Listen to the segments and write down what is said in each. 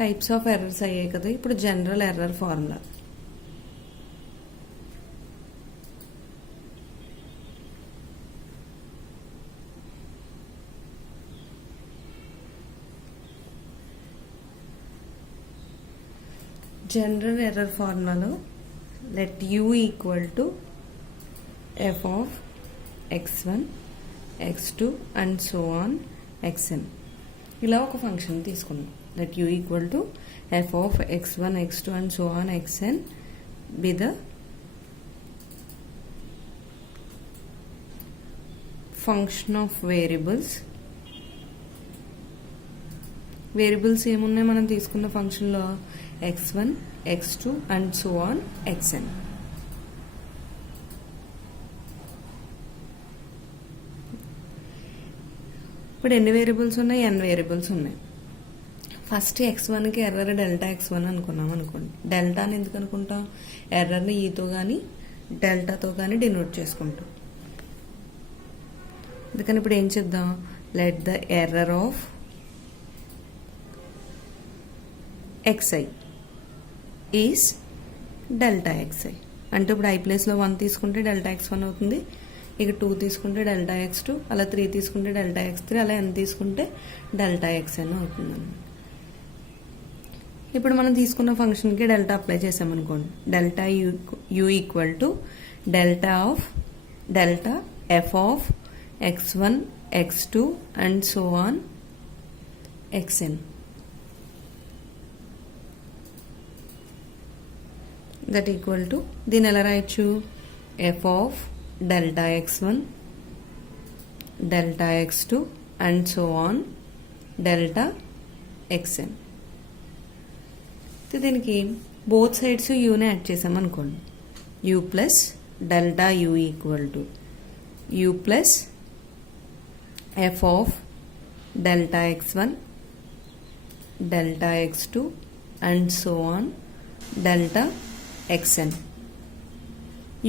Types of errors అయ్యాయి కదా. ఇప్పుడు general error formula. General error ఫార్ములాలో let u equal to f of x1 x2 and so on xn. ఇలా ఒక function తీసుకున్నాం. Let u equal to f of x1 x2 and so on xn be the function of variables. Variables ఏమున్నాయి మనం తీసుకున్న ఫంక్షన్లో? x1 x2 and so on xn. ఇప్పుడు ఎన్ని variables ఉన్నాయి? n వేరియబుల్స్ ఉన్నాయి. ఫస్ట్ x1కి ఎర్రర్ డెల్టా x1 అనుకున్నాం అనుకోండి. డెల్టాని ఎందుకు అనుకుంటాం? ఎర్రర్ని ఈతో కానీ డెల్టాతో కానీ డినోట్ చేసుకుంటాం. అందుకని ఇప్పుడు ఏం చేద్దాం? Let the error of xi is delta xi. అంటే ఇప్పుడు i ప్లేస్లో 1 తీసుకుంటే డెల్టా x1 అవుతుంది, ఇక 2 తీసుకుంటే డెల్టా x2, అలా 3 తీసుకుంటే డెల్టా x3, అలా n తీసుకుంటే డెల్టా xn అవుతుందండి. ఇప్పుడు మనం తీసుకున్న ఫంక్షన్కి డెల్టా అప్లై చేసామనుకోండి. Delta u equal to delta f of x1 x2 and so on xn. That equal to దీని ఎలా రాయొచ్చు? f of delta x1 delta x2 and so on delta xn. దీనికి బోత్ సైడ్స్ యూనే యాడ్ చేసామనుకోండి. u plus delta u equal to u plus f of delta x1 delta x2 and so on delta xn.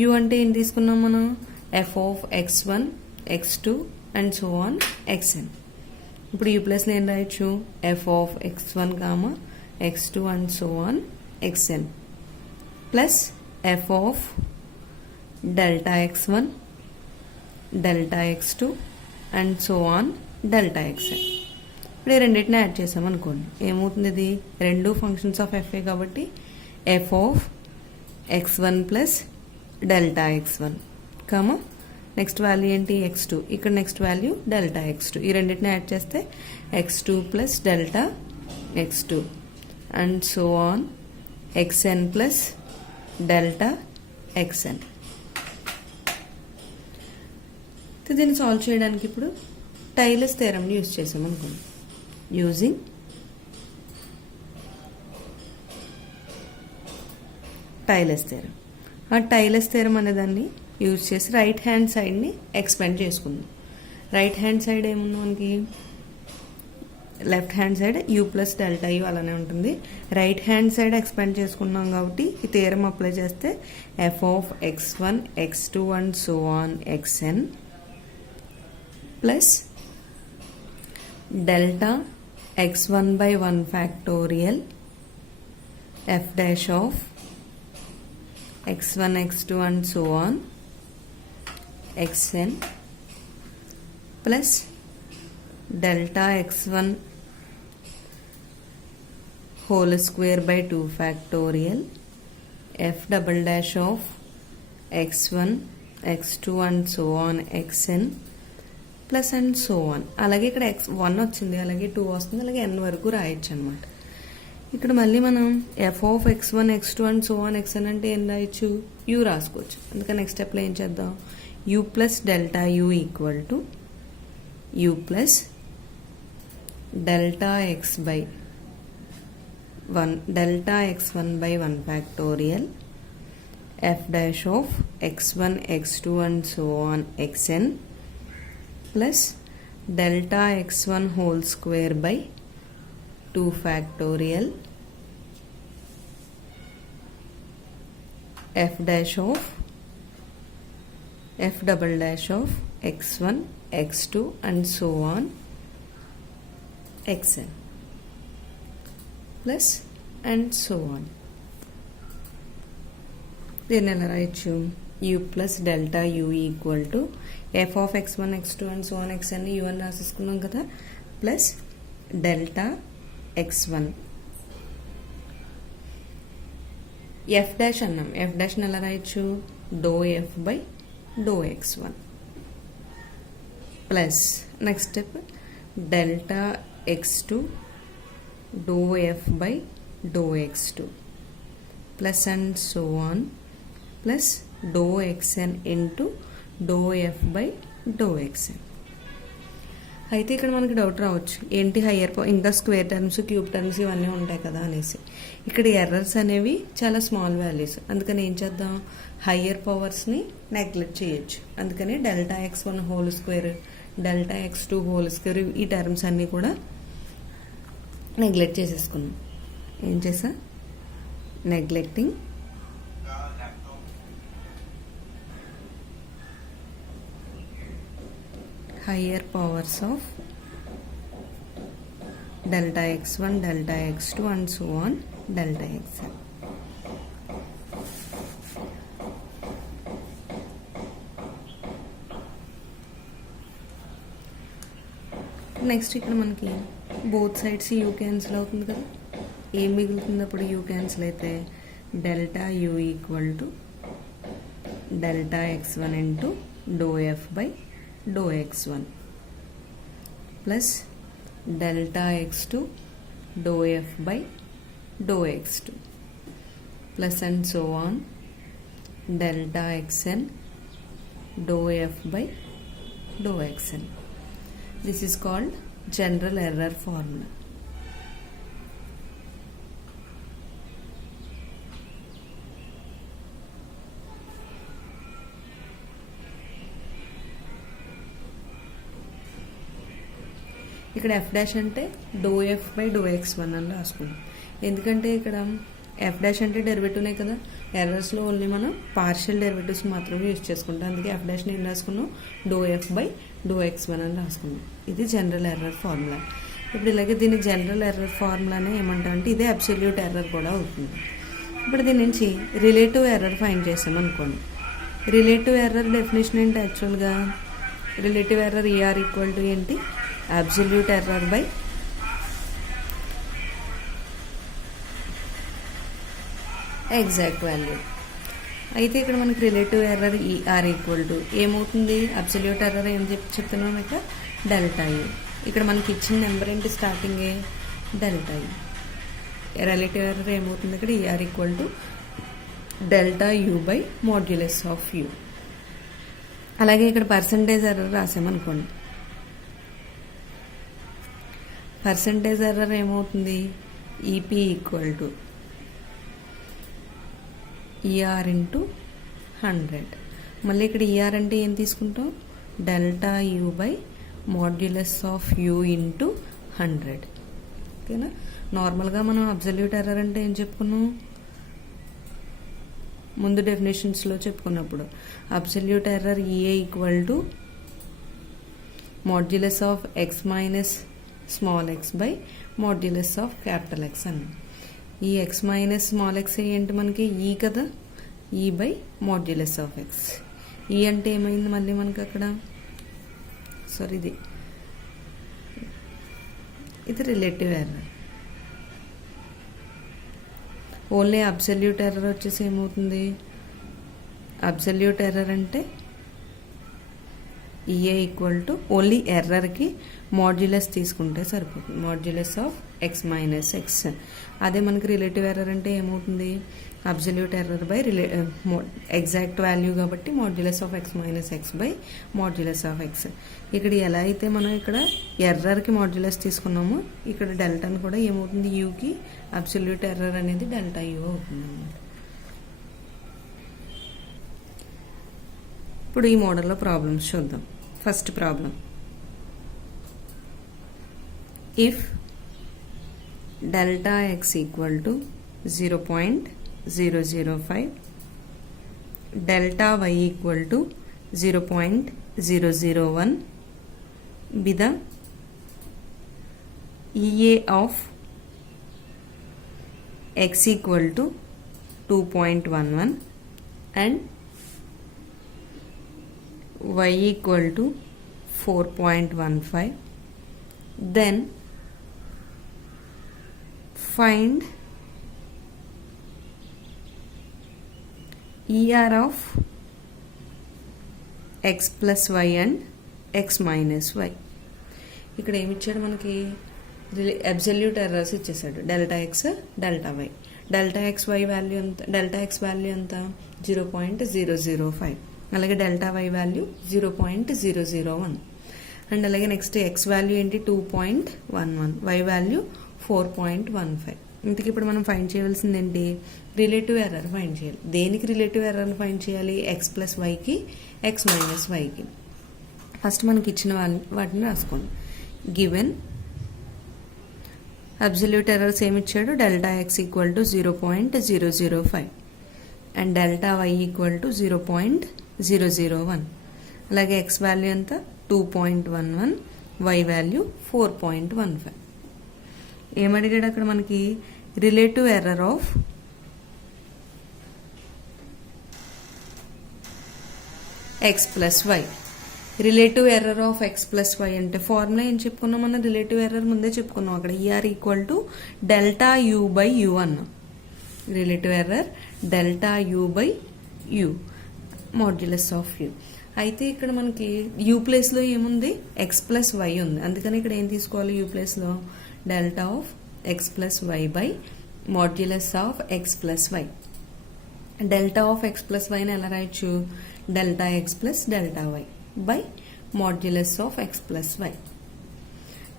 u అంటే ఏం తీసుకున్నాం మనం? f of x1 x2 and so on xn. ఇప్పుడు u ప్లస్లో ఏం రాయొచ్చు? f of x1 comma x2 and so on xn plus f of delta x1 delta x2 and so on delta xn. ఇప్పుడు ఈ రెండింటిని యాడ్ చేసామనుకోండి. ఏమవుతుంది? ఇది రెండు ఫంక్షన్స్ ఆఫ్ fa కాబట్టి f of x1 plus delta x1 comma next value ఏంటి? x2. ఇక్కడ నెక్స్ట్ వాల్యూ డెల్టా x2. ఈ రెండింటిని యాడ్ చేస్తే x2 plus delta x2 and so on xn plus delta xn. దీన్ని సాల్వ్ చేయడానికి ఇప్పుడు టైలర్స్ థియరమ్ని యూజ్ చేసాం అనుకోండి. Using tailors theorem. ఆ టైలర్స్ థియరం అనేదాన్ని యూజ్ చేసి రైట్ హ్యాండ్ సైడ్ని ఎక్స్పెండ్ చేసుకుందాం. రైట్ హ్యాండ్ సైడ్ ఏముంది మనకి? Left hand side u plus delta u అలానే ఉంటుంది. రైట్ హ్యాండ్ సైడ్ ఎక్స్పెండ్ చేసుకున్నాం కాబట్టి ఈ థియరం అప్లై చేస్తే f of x1 x2 and so on xn plus delta x1 by 1 factorial f dash of x1 x2 and so on xn plus delta x1 whole square by 2 factorial f double dash of x1 x2 and so on xn plus and so on. అలాగే ఇక్కడ x1 వచ్చింది, అలాగే 2 వస్తుంది, అలాగే n వరకు రాయొచ్చు అనమాట. ఇక్కడ మళ్ళీ మనం f of x1 x2 and so on xn అంటే ఏం రాయొచ్చు? u రాసుకోవచ్చు. అందుకని నెక్స్ట్ స్టెప్లో ఏం చేద్దాం? u plus delta u equal to u plus delta x by 1 delta x1 by 1 factorial f dash of x1 x2 and so on xn plus delta x1 whole square by 2 factorial f dash of f double dash of x1 x2 and so on xn. Plus and so on. దీన్ని ఎలా రాయొచ్చు? U plus delta u equal to f of x1 x2 and so on xn u అని రాసేసుకున్నాం కదా, plus delta x1 f dash అన్నాం. F డాష్ని ఎలా రాయొచ్చు? డో f by do x1 plus next step delta x2 do f by do x2 plus and so on plus డో xn into do f by do xn. అయితే ఇక్కడ మనకి doubt రావచ్చు, ఏంటి హయ్యర్ ఇంకా స్క్వేర్ టర్మ్స్ క్యూబ్ టర్మ్స్ ఇవన్నీ ఉంటాయి కదా అనేసి. ఇక్కడ ఎర్రర్స్ అనేవి చాలా స్మాల్ వాల్యూస్, అందుకని ఏం చేద్దాం, హయ్యర్ పవర్స్ని నెగ్లెక్ట్ చేయొచ్చు. అందుకని delta x1 whole square delta x2 whole square ఈ టర్మ్స్ అన్నీ కూడా నెగ్లెక్ట్ చేసేసుకున్నాం. ఏం చేసా? Neglecting higher powers of delta x1, delta x2 and so on delta xn. Next ఇక్కడ మనకి బోత్ సైడ్స్ యూ క్యాన్సిల్ అవుతుంది కదా, ఏం మిగులుతుంది అప్పుడు? యూ క్యాన్సిల్ అయితే delta u equal to delta x1 into do f by do x1 plus delta x2 do f by do x2 plus and so on delta xn do f by do xn. This is called general error formula. ఇక్కడ f dash అంటే do f by do x1 అని రాసుకున్నాం. ఎందుకంటే ఇక్కడ f dash అంటే డెరివేటివ్నే కదా, ఎర్రర్స్లో only మనం partial derivatives మాత్రమే యూజ్ చేసుకుంటాం. అందుకే ఎఫ్ డాష్ని ఏం రాసుకున్నాం? Do f by do x1 అని రాసుకున్నాం. ఇది జనరల్ ఎర్రర్ ఫార్ములా. ఇప్పుడు ఇలాగే దీన్ని జనరల్ ఎర్రర్ ఫార్ములానే ఏమంటామంటే ఇదే అబ్సల్యూట్ ఎర్రర్ కూడా అవుతుంది. ఇప్పుడు దీని నుంచి రిలేటివ్ ఎర్రర్ ఫైండ్ చేసాం అనుకోండి. రిలేటివ్ ఎర్రర్ డెఫినేషన్ ఏంటి? యాక్చువల్గా relative error ER equal to ఏంటి? Absolute error by exact value. అయితే ఇక్కడ మనకి relative error ER equal to ఏమవుతుంది? అబ్సల్యూట్ ఎర్రర్ ఏం చెప్తున్నాం ఇక్కడ? Delta u. ఇక్కడ మనకి ఇచ్చిన నెంబర్ ఏంటి? Starting delta u. Relative error ఏమవుతుంది ఇక్కడ? ER equal to delta u by modulus of u. అలాగే ఇక్కడ పర్సంటేజ్ ఎర్రర్ రాసామనుకోండి. పర్సంటేజ్ ఎర్రర్ ఏమవుతుంది? EP equal to ER into 100. మళ్ళీ ఇక్కడ ఈఆర్ అంటే ఏం తీసుకుంటాం? Delta u by modulus of you into 100. ఓకేనా? నార్మల్గా మనం అబ్సల్యూట్ ఎర్రర్ అంటే ఏం చెప్పుకున్నాం? ముందు డెఫినేషన్స్లో చెప్పుకున్నప్పుడు absolute error EA equal to modulus of x minus small x by modulus of capital x అని. ఈ ఎక్స్ మైనస్ స్మాల్ ఎక్స్ ఏంటి మనకి? ఈ కదా, ఈ బై మాడ్యులస్ ఆఫ్ ఎక్స్. ఈ అంటే ఏమైంది మళ్ళీ మనకి అక్కడ? సారీ, ఇది relative error. Only absolute error వచ్చేసి ఏమవుతుంది? అబ్సల్యూట్ ఎర్రర్ అంటే ఈఏ ఈక్వల్ టు ఓన్లీ ఎర్రర్కి మాడ్యులస్ తీసుకుంటే సరిపోతుంది, modulus of x minus x. అదే మనకి రిలేటివ్ ఎర్రర్ అంటే ఏమవుతుంది? Absolute error by exact value కాబట్టి modulus of x minus x by modulus of x. ఇక్కడ ఎలా అయితే మనం ఇక్కడ ఎర్రర్కి మాడ్యులస్ తీసుకున్నామో ఇక్కడ డెల్టాను కూడా ఏమవుతుంది? యూకి అబ్సల్యూట్ ఎర్రర్ అనేది డెల్టా యూ అవుతుంది అన్నమాట. ఇప్పుడు ఈ మోడల్లో ప్రాబ్లమ్స్ చూద్దాం. First problem, if delta x equal to 0.005, delta y equal to 0.001 be the EA of x equal to 2.11 and y equal to 4.15. Then find ER of x plus y and x minus y. ఇక్కడ ఏమి ఇచ్చాడు మనకి absolute errors ఇచ్చేసాడు delta x delta y. Delta x y value ఎంత, delta x value ఎంత 0.005, అలాగే delta y value 0.001 and అలాగే next x value ఏంటి 2.11, వై వాల్యూ 4.15. ఇంతకీ ఇప్పుడు మనం ఫైండ్ చేయవలసింది ఏంటి, రిలేటివ్ ఎర్రర్ ఫైండ్ చేయాలి. దేనికి రిలేటివ్ ఎర్రర్ ఫైండ్ చేయాలి, ఎక్స్ ప్లస్ వైకి ఎక్స్ మైనస్ వైకి. ఫస్ట్ మనకి ఇచ్చిన వాటిని రాసుకోండి. గివెన్ అబ్సల్యూట్ ఎర్రర్స్ ఏమి ఇచ్చాడు, delta x equal to 0.005 and delta y equal to 0.001, అలాగే ఎక్స్ వాల్యూ ఎంత 2.11, వై వాల్యూ 4.15. ఏమడిగాడు అక్కడ మనకి, relative error of x plus y. Relative error of x plus y అంటే ఫార్ములా ఏం చెప్పుకున్నాం మనం, రిలేటివ్ ఎర్రర్ ముందే చెప్పుకున్నాం. అక్కడ ER equal to delta u by u అన్నాం. Relative error delta u by u modulus of u. అయితే ఇక్కడ మనకి యూ ప్లేస్లో ఏముంది, ఎక్స్ ప్లస్ వై ఉంది. అందుకని ఇక్కడ ఏం తీసుకోవాలి, యూ ప్లేస్లో delta of x plus y by modulus of x plus y. Delta of x plus వైని ఎలా రాయొచ్చు, delta x plus delta y by modulus of x plus y.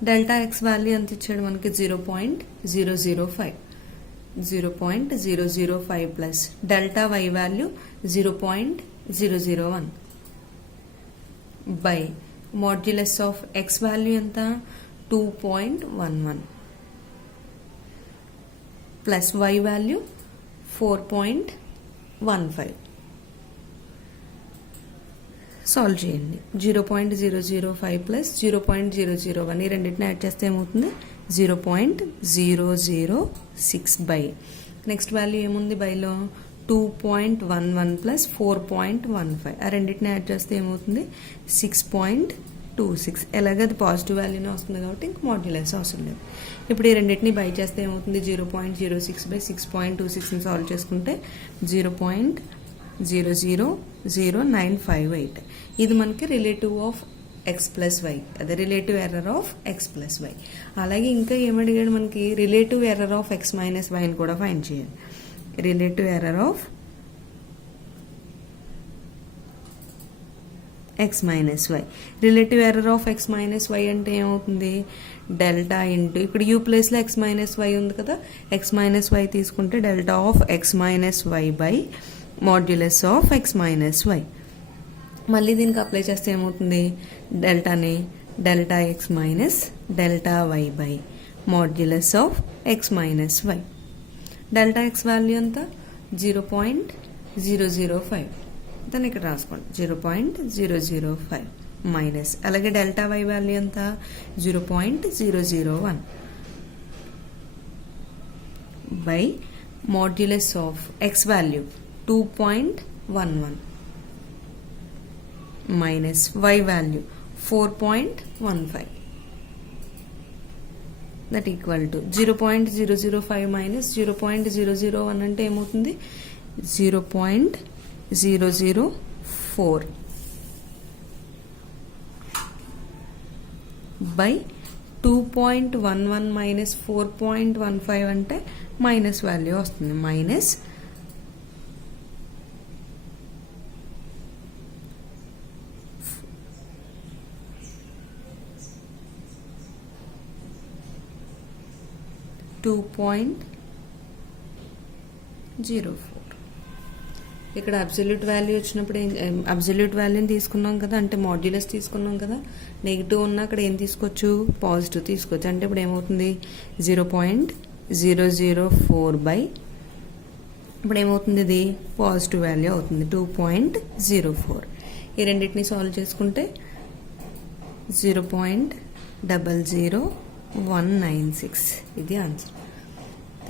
Delta x value ఎంత ఇచ్చాడు మనకి 0.005, 0.005 plus delta y value 0.001 by modulus of x value ఎంత 2.11 plus why value 4.15. Solve చేయండి. 0.005 plus 0.001 ఈ రెండింటిని యాడ్ చేస్తే ఏమవుతుంది 0.006 బై నెక్స్ట్ వాల్యూ ఏముంది బైలో 2.11 ప్లస్ 4.15. ఆ రెండింటిని యాడ్ చేస్తే ఏమవుతుంది 6.26. ఎలాగ అది పాజిటివ్ వాల్యూనే వస్తుంది కాబట్టి ఇంక మాడ్యులస్ అవసరం లేదు. ఇప్పుడు ఈ రెండింటిని బై చేస్తే ఏమవుతుంది 0.06 బై 6.26ని సాల్వ్ చేసుకుంటే 0.000958. ఇది మనకి relative of x plus y, అదే relative error of x plus y. అలాగే ఇంకా ఏమడిగాడు మనకి, relative error of x minus వైని కూడా ఫైండ్ చేయాలి. Relative error of x minus y. Relative error of x minus y అంటే ఏమవుతుంది, డెల్టా ఇంటూ ఇక్కడ యూ ప్లేస్లో ఎక్స్ మైనస్ వై ఉంది కదా, ఎక్స్ మైనస్ వై తీసుకుంటే delta of x minus y by modulus of x minus y. మళ్ళీ దీనికి apply చేస్తే ఏమవుతుంది, డెల్టాని delta x minus delta y by modulus of x minus y. Delta x value ఎంత 0.005, దాన్ని ఇక్కడ రాసుకోండి 0.005 మైనస్, అలాగే డెల్టా వై వాల్యూ ఎంత 0.001 by modulus of x value 2.11 minus y value 4.15. That equal to 0.005 minus 0.001 అంటే ఏమవుతుంది 0.004 బై 2.11 మైనస్ 4.15 అంటే minus value వస్తుంది, మైనస్ 2.04. ఇక్కడ అబ్సల్యూట్ వాల్యూ వచ్చినప్పుడు అబ్సల్యూట్ వాల్యూని తీసుకున్నాం కదా, అంటే మాడ్యులస్ తీసుకున్నాం కదా, నెగిటివ్ ఉన్న అక్కడ ఏం తీసుకోవచ్చు పాజిటివ్ తీసుకోవచ్చు. అంటే ఇప్పుడు ఏమవుతుంది 0.004 బై ఇప్పుడు ఏమవుతుంది ఇది పాజిటివ్ వాల్యూ అవుతుంది 2.04. ఈ రెండింటిని సాల్వ్ చేసుకుంటే 0.00196 ఇది ఆన్సర్.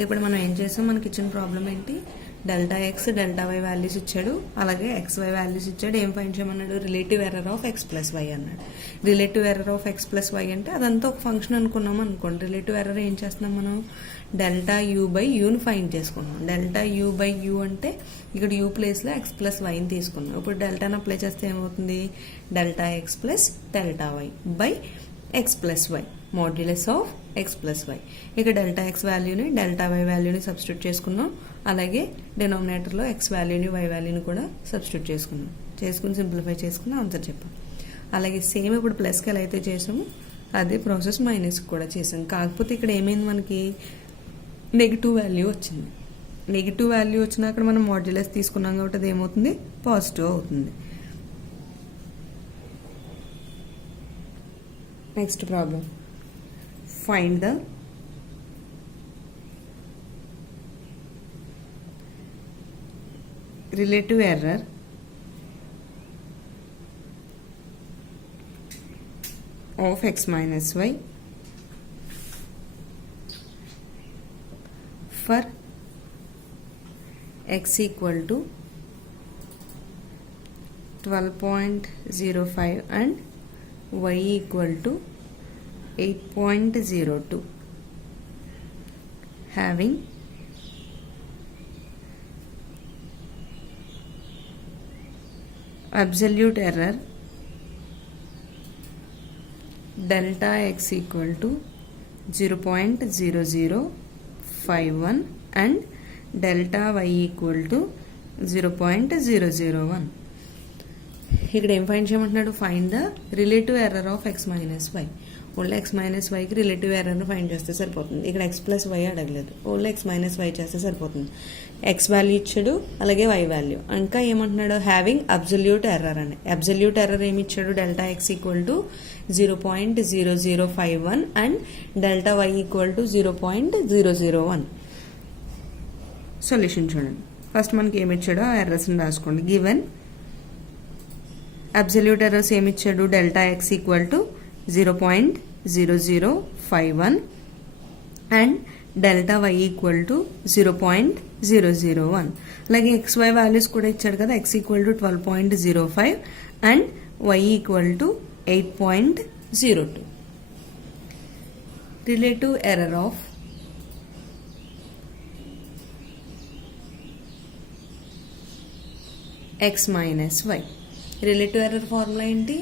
ఇప్పుడు మనం ఏం చేసాం, మనకి ఇచ్చిన ప్రాబ్లం ఏంటి, delta x delta y values ఇచ్చాడు, అలాగే ఎక్స్ వై వాల్యూస్ ఇచ్చాడు. ఏం ఫైండ్ చేయమన్నాడు, relative error of x plus y అన్నాడు. Relative error of x plus y అంటే అదంతా ఒక ఫంక్షన్ అనుకున్నాం అనుకోండి. రిలేటివ్ ఎర్రర్ ఏం చేస్తున్నాం మనం, delta u by uni find చేసుకున్నాం. డెల్టా యూ బై యూ అంటే ఇక్కడ యూ ప్లేస్లో ఎక్స్ ప్లస్ వైని తీసుకున్నాం. ఇప్పుడు డెల్టాను అప్లై చేస్తే ఏమవుతుంది, delta x plus delta y by x plus y modulus of x plus y. ఇక డెల్టా ఎక్స్ వాల్యూని డెల్టా వై వాల్యూని సబ్స్టిట్యూట్ చేసుకున్నాం. అలాగే డినామినేటర్లో ఎక్స్ వాల్యూని వై వాల్యూని కూడా సబ్స్టిట్యూట్ చేసుకుని సింప్లిఫై చేసుకుని ఆన్సర్ చెప్పాం. అలాగే సేమ్ ఇప్పుడు ప్లస్కి ఎలా అయితే చేసాము అదే ప్రాసెస్ మైనస్కి కూడా చేసాం. కాకపోతే ఇక్కడ ఏమైంది, మనకి నెగిటివ్ వాల్యూ వచ్చింది. నెగిటివ్ వాల్యూ వచ్చినా అక్కడ మనం మాడ్యులస్ తీసుకున్నాం కాబట్టి అది ఏమవుతుంది, పాజిటివ్ అవుతుంది. Next problem, find the relative error of x minus y for x equal to 12.05 and y equal to 8.02, having absolute error delta x equal to 0.0051 and delta y equal to 0.001. ఇక్కడ ఏం find చేయమంటున్నాడు, find the relative error of x minus y. Only x minus వైకి relative ఎర్రర్ని find చేస్తే సరిపోతుంది. ఇక్కడ x plus y అడగలేదు, only x minus y చేస్తే సరిపోతుంది. ఎక్స్ వాల్యూ ఇచ్చాడు, అలాగే వై వాల్యూ. ఇంకా ఏమంటున్నాడు, హ్యావింగ్ అబ్జల్యూట్ ఎర్రర్ అని. అబ్జల్యూట్ ఎర్రర్ ఏమి ఇచ్చాడు, delta x equal to 0.0051 and delta y equal to 0.001. Solution చూడండి. ఫస్ట్ మనకి ఏమి ఇచ్చాడో ఆ ఎర్రర్స్ని రాసుకోండి. గివెన్ అబ్జల్యూట్ ఎర్రర్స్ ఏమి ఇచ్చాడు, delta x equal to 0.0051 and delta y equal to 0.001. అలాగే ఎక్స్ వై వాల్యూస్ కూడా ఇచ్చాడు కదా, x equal to 12.05 and y equal to 8.02. Relative error of x minus y. Relative error formula ఏంటి,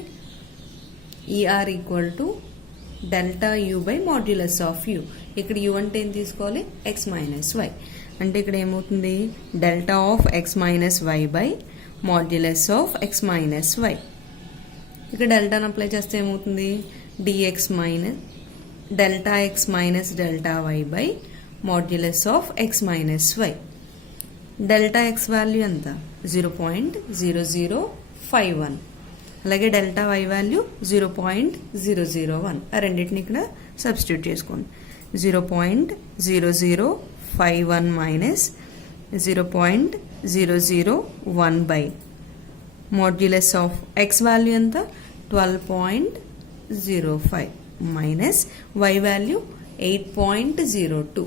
ER equal to delta u by modulus of u. ఇక్కడ u అంటే ఏం తీసుకోవాలి, x minus y. అంటే ఇక్కడ ఏమవుతుంది, delta of x minus y by modulus of x minus y. ఇక్కడ డెల్టాను అప్లై చేస్తే ఏమవుతుంది, d x minus delta x minus delta y by modulus of x minus y. Delta x value ఎంత, 0.0051. అలాగే delta y value 0.001. ఆ రెండింటిని ఇక్కడ substitute చేసుకోండి. 0.0051 minus 0.001 by modulus of x value ఎంత 12.05 మైనస్ వై వాల్యూ 8.02.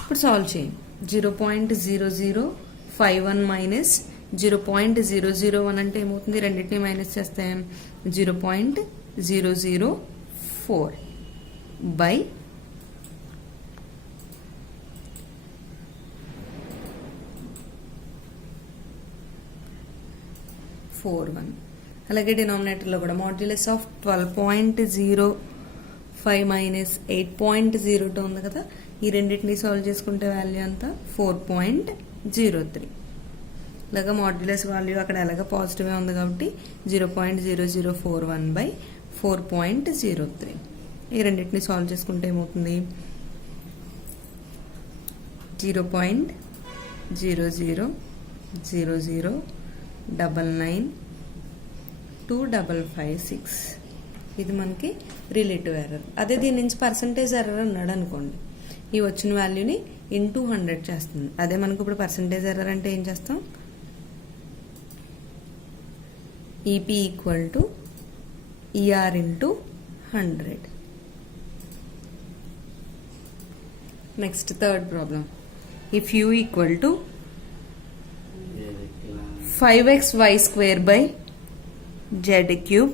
ఇప్పుడు సాల్వ్ చేయండి. 0.0051 మైనస్ 0.001 అంటే ఏమవుతుంది, రెండింటిని మైనస్ చేస్తే 0.004 బై 41. అలాగే డినామినేటర్లో కూడా మాడ్యులస్ ఆఫ్ 12.05 మైనస్ 8.02 ఉంది కదా, ఈ రెండింటిని సాల్వ్ చేసుకుంటే వాల్యూ అంతా 4.03. అలాగే మాడ్యులస్ వాల్యూ అక్కడ ఎలాగ పాజిటివ్ ఉంది కాబట్టి 0.0041 బై 4.03. ఈ రెండింటిని సాల్వ్ చేసుకుంటే ఏమవుతుంది, 0.0000992556. ఇది మనకి రిలేటివ్ ఎర్రర్. అదే దీని నుంచి పర్సంటేజ్ ఎర్రర్ అన్నాడు అనుకోండి, ఈ వచ్చిన వాల్యూని ఇంటూ 100 చేస్తుంది. అదే మనకు ఇప్పుడు పర్సంటేజ్ ఎర్రర్ అంటే ఏం చేస్తాం, e p equal to ER into 100. Next, third problem. If u equal to 5xy square by z cube,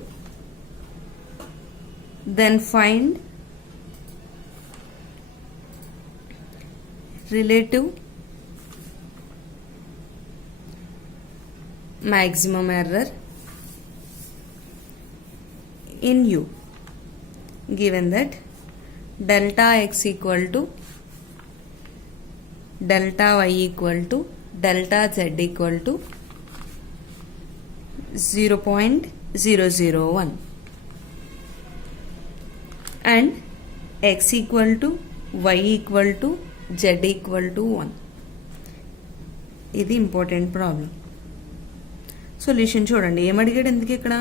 then find relative maximum error in u, given that delta x equal to delta y equal to delta z equal to 0.001 and x equal to y equal to z equal to 1. ఇది important problem. Solution చూడండి, ఏమడిగాడు ఎందుకు ఇక్కడ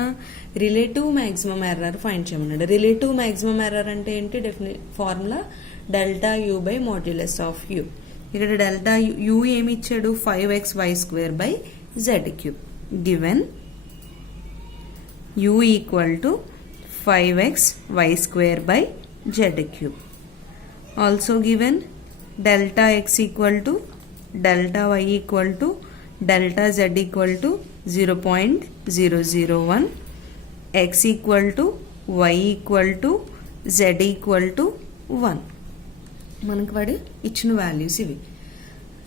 relative maximum error find చేయమన్నాడు. Relative maximum error అంటే ఏంటి? Formula delta u by modulus of u. ఇక్కడ delta you ఏమి ఇచ్చాడు? 5xy square by z cube, given u equal to 5xy square by z cube. Also given delta x equal to delta y equal to delta z equal to 0.001, x equal to y equal to z equal to 1. మనకు వాడు ఇచ్చిన values ఇవి.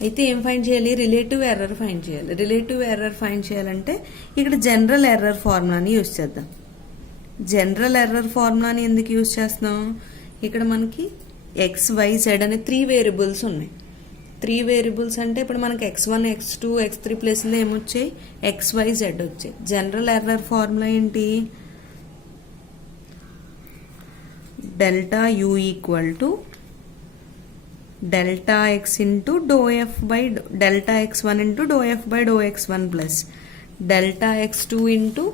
అయితే ఏం find చేయాలి? Relative error find చేయాలి. Relative error find చేయాలంటే ఇక్కడ జనరల్ ఎర్రర్ ఫార్ములాని యూజ్ చేద్దాం. జనరల్ ఎర్రర్ ఫార్ములాని ఎందుకు యూజ్ చేస్తున్నాం? ఇక్కడ మనకి ఎక్స్ వై జెడ్ అనే 3 వేరియబుల్స్ ఉన్నాయి. 3 వేరియబుల్స్ అంటే ఇప్పుడు మనకి x1 x2 x3 ప్లేస్లో ఏమొచ్చాయి? xy z వచ్చాయి. జనరల్ ఎర్రర్ ఫార్ములా ఏంటి? Delta u equal to delta x into do f by delta x1 into do f by do x1 plus delta x2 into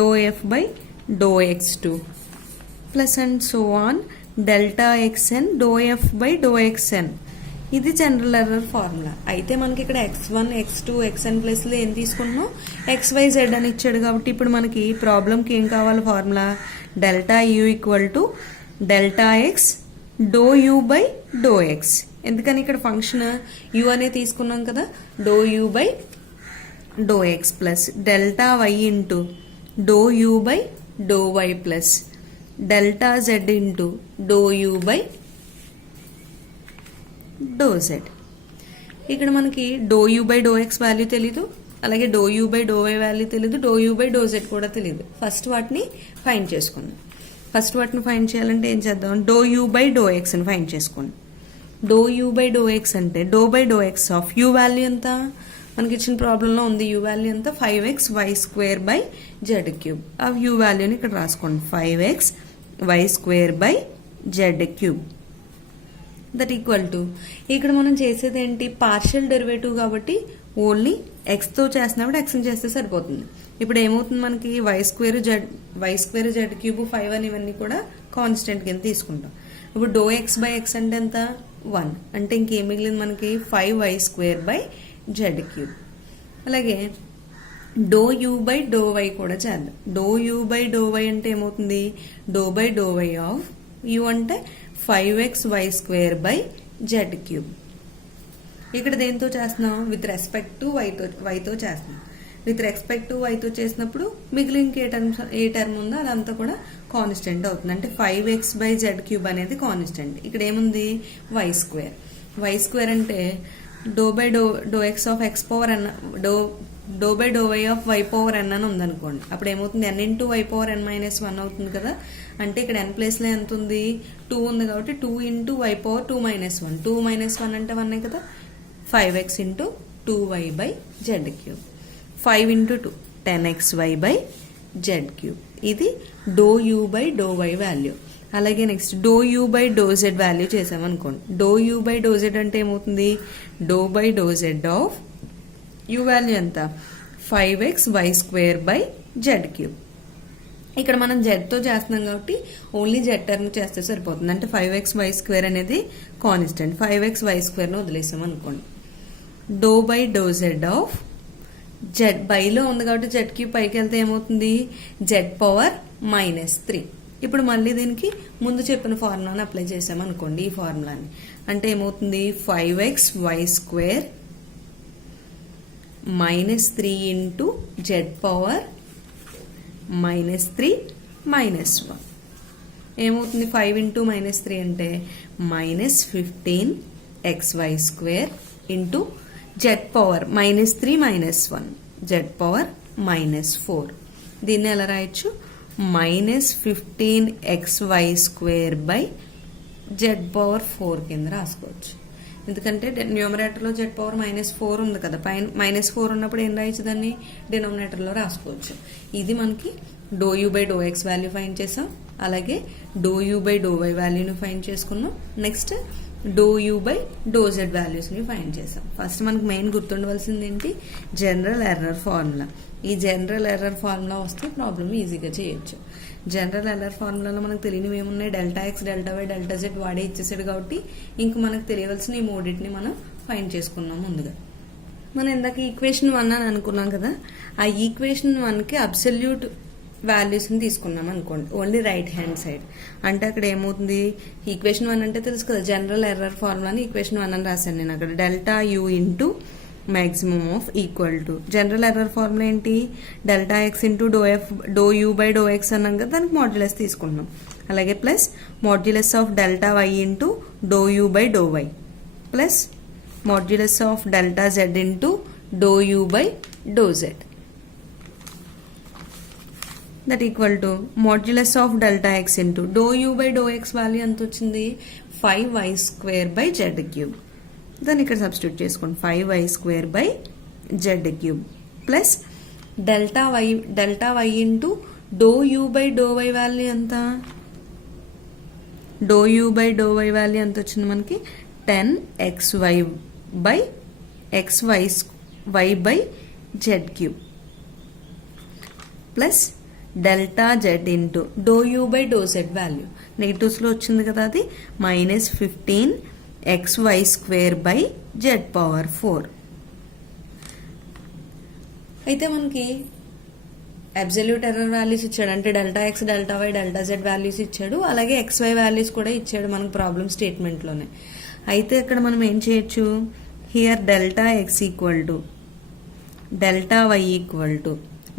do f by do x2 plus and so on delta xn do f by do xn. ఇది general error formula. అయితే మనకి ఇక్కడ x1 x2 xn ప్లేస్లో ఏం తీసుకున్నాం? xyz అని ఇచ్చాడు. కాబట్టి ఇప్పుడు మనకి ప్రాబ్లంకి ఏం కావాలి? Formula delta u equal to delta x do u by do x. ఎందుకని ఇక్కడ ఫంక్షన్ యూ అనే తీసుకున్నాం కదా, do u by do x plus delta y into do u by do y plus delta z into do u by do z. ఇక్కడ మనకి do u by do x value తెలీదు, అలాగే do u by do y value తెలీదు, do u by do z కూడా తెలీదు. First వాటిని find చేసుకుందాం. First వాటిని ఫైండ్ చేయాలంటే ఏం చేద్దాం? డో యూ బై డో ఎక్స్ని ఫైండ్ చేసుకోండి. Do u by do x అంటే do by do x of u value ఎంత? మనకి ఇచ్చిన ప్రాబ్లంలో ఉంది. యూ వాల్యూ ఎంత? 5xy square by z cube. ఆ యూ వాల్యూని ఇక్కడ రాసుకోండి, 5xy square by z cube. That equal to, ఇక్కడ మనం చేసేది ఏంటి? పార్షియల్ డెరివేటివ్ కాబట్టి ఓన్లీ ఎక్స్తో చేస్తున్నప్పుడు ఎక్స్ని చేస్తే సరిపోతుంది. ఇప్పుడు ఏమవుతుంది మనకి? వై స్క్వేర్ జెడ్ క్యూబ్ 5 అని ఇవన్నీ కూడా కాన్స్టెంట్ కింద తీసుకుంటాం. ఇప్పుడు డో ఎక్స్ బై ఎక్స్ అంటే ఎంత? 1. అంటే ఇంకేం మిగిలింది మనకి? 5y square by z cube. అలాగే do u by do y కూడా చేద్దాం. Do u by do y అంటే ఏమవుతుంది? Do by do y of u అంటే 5xy square by z cube. ఇక్కడ దేంతో చేస్తున్నాం? విత్ రెస్పెక్ట్ టు వైతో చేస్తున్నాం. విత్ రెస్పెక్ట్ టు వైతో చేసినప్పుడు మిగిలిన ఏ టర్మ్ ఉందో అదంతా కూడా కాన్స్టెంట్ అవుతుంది. అంటే 5x బై జెడ్ క్యూబ్ అనేది కాన్స్టెంట్. ఇక్కడ ఏముంది? Y square. వై స్క్వేర్ అంటే do by do x of x power n do by do y of y power n అని ఉందనుకోండి. అప్పుడు ఏమవుతుంది? N into y power n minus 1 అవుతుంది కదా. అంటే ఇక్కడ n ప్లేస్లో ఎంత ఉంది? 2 ఉంది కాబట్టి 2 into y power 2 minus 1. 2 minus 1 అంటే 1 కదా. 5x into 2y by z cube. 5 into 2 10xy by z cube. ఇది do u by do y value. అలాగే next do u by do z value చేసామనుకోండి. Do u by do z అంటే ఏమవుతుంది? Do by do z of u value ఎంత? 5xy square by z cube. ఇక్కడ మనం జెడ్తో చేస్తున్నాం కాబట్టి ఓన్లీ జెడ్ టర్మ్ చేస్తే సరిపోతుంది. అంటే 5xy స్క్వేర్ అనేది కాన్స్టెంట్. 5xy స్క్వేర్ను వదిలేసాం అనుకోండి. Do by do z of z బైలో ఉంది కాబట్టి జెడ్ క్యూబ్ పైకి వెళ్తే ఏమవుతుంది, జెడ్ పవర్ -3. ఇప్పుడు మళ్ళీ దీనికి ముందు చెప్పిన ఫార్ములాని అప్లై చేసామనుకోండి, ఈ ఫార్ములాని అంటే ఏమవుతుంది, 5xy² -3 ఇంటూ జెడ్ పవర్ -3 -1 ఏమవుతుంది, 5 ఇంటూ -3 అంటే -15xy² into Z power -3 -1 Z power -4. దీన్ని ఎలా రాయొచ్చు, -15xy² బై జెడ్ పవర్ 4 కింద రాసుకోవచ్చు. ఎందుకంటే న్యూమరేటర్లో జెడ్ పవర్ -4 ఉంది కదా, పైన -4 ఉన్నప్పుడు ఏం రాయొచ్చు, దాన్ని డినామినేటర్లో రాసుకోవచ్చు. ఇది మనకి ∂u/∂x వాల్యూ ఫైండ్ చేసాం, అలాగే ∂u/∂y వాల్యూని ఫైండ్ చేసుకున్నాం. నెక్స్ట్ ∂u/∂z వాల్యూస్ని ఫైండ్ చేసాం. ఫస్ట్ మనకు మెయిన్ గుర్తుండవలసింది ఏంటి, జనరల్ ఎర్రర్ ఫార్ములా. ఈ జనరల్ ఎర్రర్ ఫార్ములా వస్తే ప్రాబ్లమ్ ఈజీగా చేయొచ్చు. జనరల్ ఎర్రర్ ఫార్ములాలో మనకు తెలియనివి ఏమున్నాయి, ΔX, ΔY, ΔZ వాడే ఇచ్చేసాడు కాబట్టి ఇంక మనకు తెలియవలసిన ఈ మూడింటిని మనం ఫైండ్ చేసుకున్నాం ముందుగా. మనం ఇందాక ఈక్వేషన్ 1 అని అనుకున్నాం కదా, ఆ ఈక్వేషన్ 1కి అబ్సల్యూట్ వాల్యూస్ని తీసుకున్నాం అనుకోండి, ఓన్లీ రైట్ హ్యాండ్ సైడ్. అంటే అక్కడ ఏమవుతుంది, ఈక్వేషన్ 1 అంటే తెలుసు కదా, జనరల్ ఎర్రర్ ఫార్ములాని ఈక్వేషన్ 1 అని రాశాను నేను అక్కడ. ΔU into maximum of equal to general error formula ఏంటి, ΔX ఇంటూ ∂u/∂x అన్నాం కదా, దానికి మాడ్యులస్ తీసుకుంటున్నాం. అలాగే plus modulus of ΔY into ∂u/∂y plus modulus of ΔZ into ∂u/∂z that equal to modulus of ΔX into ∂u/∂x value ఎంత వచ్చింది, 5y² దాన్ని ఇక్కడ సబ్స్టిట్యూట్ చేసుకోండి, 5y² plus ΔY into ∂u/∂y value ఎంత, ∂u/∂y వాల్యూ ఎంత వచ్చింది మనకి, 10xy/z³ plus ΔZ into ∂u/∂z value నెగిటివ్స్లో వచ్చింది కదా, అది -15xy²/z⁴. అయితే మనకి అబ్సల్యూట్ ఎర్రర్ వాల్యూస్ ఇచ్చాడు, అంటే ΔX, ΔY, ΔZ వాల్యూస్ ఇచ్చాడు, అలాగే XY వాల్యూస్ కూడా ఇచ్చాడు మనకు ప్రాబ్లమ్ స్టేట్మెంట్లోనే. అయితే ఇక్కడ మనం ఏం చేయొచ్చు, here ΔX equal to ΔY equal to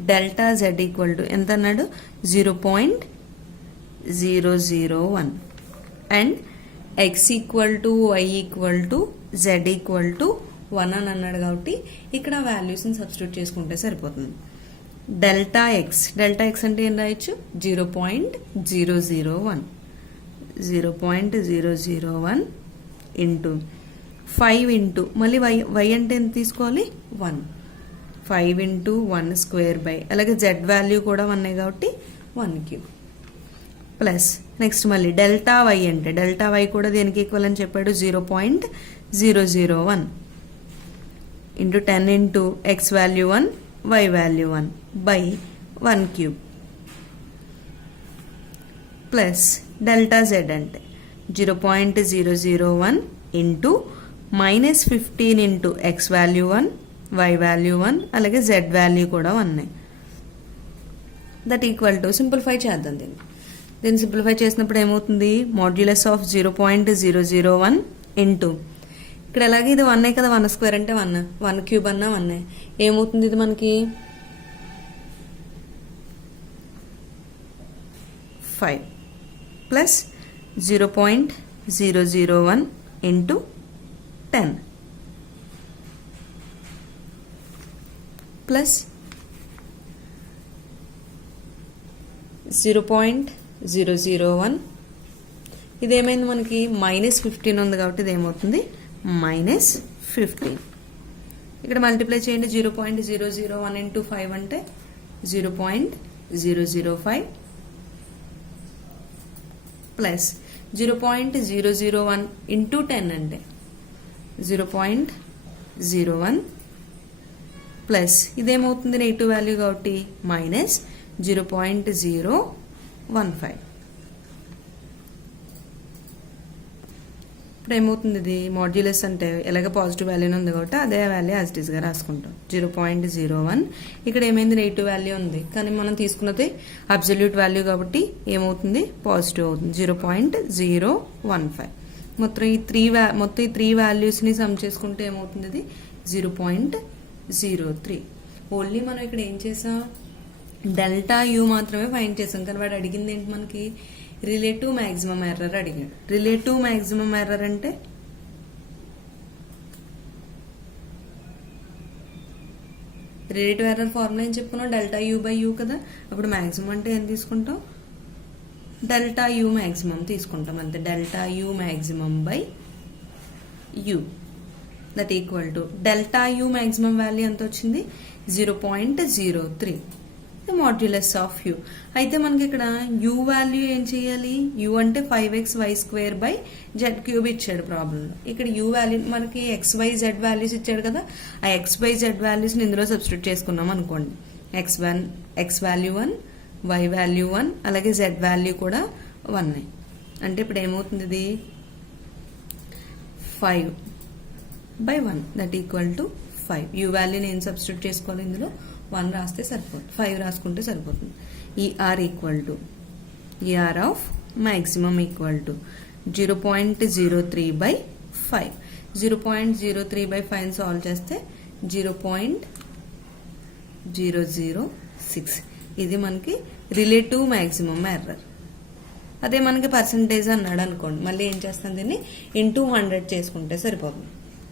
ΔZ equal to ఎంత అన్నాడు, 0.001 and x equal to y equal to z equal to 1 అని అన్నాడు కాబట్టి ఇక్కడ వాల్యూస్ని సబ్స్టిట్యూట్ చేసుకుంటే సరిపోతుంది. ΔX అంటే ఏం రాయొచ్చు, 0.001 ఇంటూ 5 ఇంటూ మళ్ళీ y అంటే ఎంత తీసుకోవాలి, 1, 5 ఇంటూ 1² అలాగే z వాల్యూ కూడా 1 కాబట్టి 1³ ప్లస్ నెక్స్ట్ మళ్ళీ ΔY అంటే ΔY కూడా దేనికి ఈక్వల్ అని చెప్పాడు, 0.001 into 10 into x value 1 y value 1 by 1³ plus ΔZ అంటే 0.001 into -15 into x value 1 y value 1 అలాగే z వాల్యూ కూడా 1 దట్ ఈక్వల్ టు సింప్లిఫై చేద్దాం. దీన్ని సింప్లిఫై చేసినప్పుడు ఏమవుతుంది, మాడ్యులస్ ఆఫ్ 0.001 ఇంటూ ఇక్కడ అలాగే ఇది 1 కదా, 1² అంటే 1³ అన్నా 1 ఏమవుతుంది, ఇది మనకి 5 ప్లస్ 0.001 ఇంటూ 10 ప్లస్ 0.001 ఇదేమైంది మనకి -15 ఉంది కాబట్టి ఇది ఏమవుతుంది, -15. ఇక్కడ మల్టిప్లై చేయండి, 0.001 ఇంటూ 5 అంటే 0.005 ప్లస్ 0.001 ఇంటూ 10 అంటే 0.01 ప్లస్ ఇదేమవుతుంది నెగిటివ్ వాల్యూ కాబట్టి -0.015 ఇప్పుడు ఏమవుతుంది ఇది మాడ్యులస్ అంటే ఎలాగ పాజిటివ్ వాల్యూనే ఉంది కాబట్టి అదే వాల్యూ యాజ్ ఇట్ ఈస్గా రాసుకుంటాం 0.01. ఇక్కడ ఏమైంది నెగిటివ్ వాల్యూ ఉంది కానీ మనం తీసుకున్నది అబ్జల్యూట్ వాల్యూ కాబట్టి ఏమవుతుంది పాజిటివ్ అవుతుంది 0.015. మొత్తం ఈ త్రీ వాల్యూస్ని సమ్ చేసుకుంటే ఏమవుతుంది ఇది 0.03. ఓన్లీ మనం ఇక్కడ ఏం చేసాం డెల్టా యూ మాత్రమే ఫైండ్ చేసాం కానీ వాడు అడిగింది ఏంటి మనకి రిలేటివ్ మ్యాక్సిమం ఎర్రర్ అడిగాడు. రిలేటివ్ మ్యాక్సిమం ఎర్రర్ అంటే రిలేటివ్ ఎర్రర్ ఫార్ములా ఏం చెప్పుకున్నాం డెల్టా యూ బై యూ కదా. అప్పుడు మ్యాక్సిమం అంటే ఏం తీసుకుంటాం డెల్టా యూ మ్యాక్సిమం తీసుకుంటాం అంతే. Delta U maximum by you that equal to delta you maximum value ఎంత వచ్చింది 0.03 మాడ్యులస్ ఆఫ్ యూ. అయితే మనకి ఇక్కడ యూ వాల్యూ ఏం చేయాలి యూ అంటే 5xy² బై z³ ఇచ్చాడు ప్రాబ్లంలో. ఇక్కడ యూ వాల్యూ మనకి XYZ వాల్యూస్ ఇచ్చాడు కదా ఆ XYZ వాల్యూస్ని ఇందులో సబ్స్టిట్యూట్ చేసుకున్నాం అనుకోండి. X వాల్యూ 1 Y వాల్యూ 1 అలాగే Z వాల్యూ కూడా 1 అంటే ఇప్పుడు ఏమవుతుంది ఇది 5/1 దట్ ఈక్వల్ టు 5. యూ వాల్యూని ఏం సబ్స్టిట్యూట్ చేసుకోవాలి ఇందులో 1 రాస్తే సరిపోతుంది 5 రాసుకుంటే సరిపోతుంది. E r equal to r of maximum equal to 0.03/5. 0.03/5 solve చేస్తే 0.006. ఇది మనకి రిలేటివ్ మ్యాక్సిమం ఎర్రర్. అదే మనకి పర్సంటేజ్ అన్నాడు అనుకోండి మళ్ళీ ఏం చేస్తాం దీన్ని ఇంటూ 100 చేసుకుంటే సరిపోతుంది.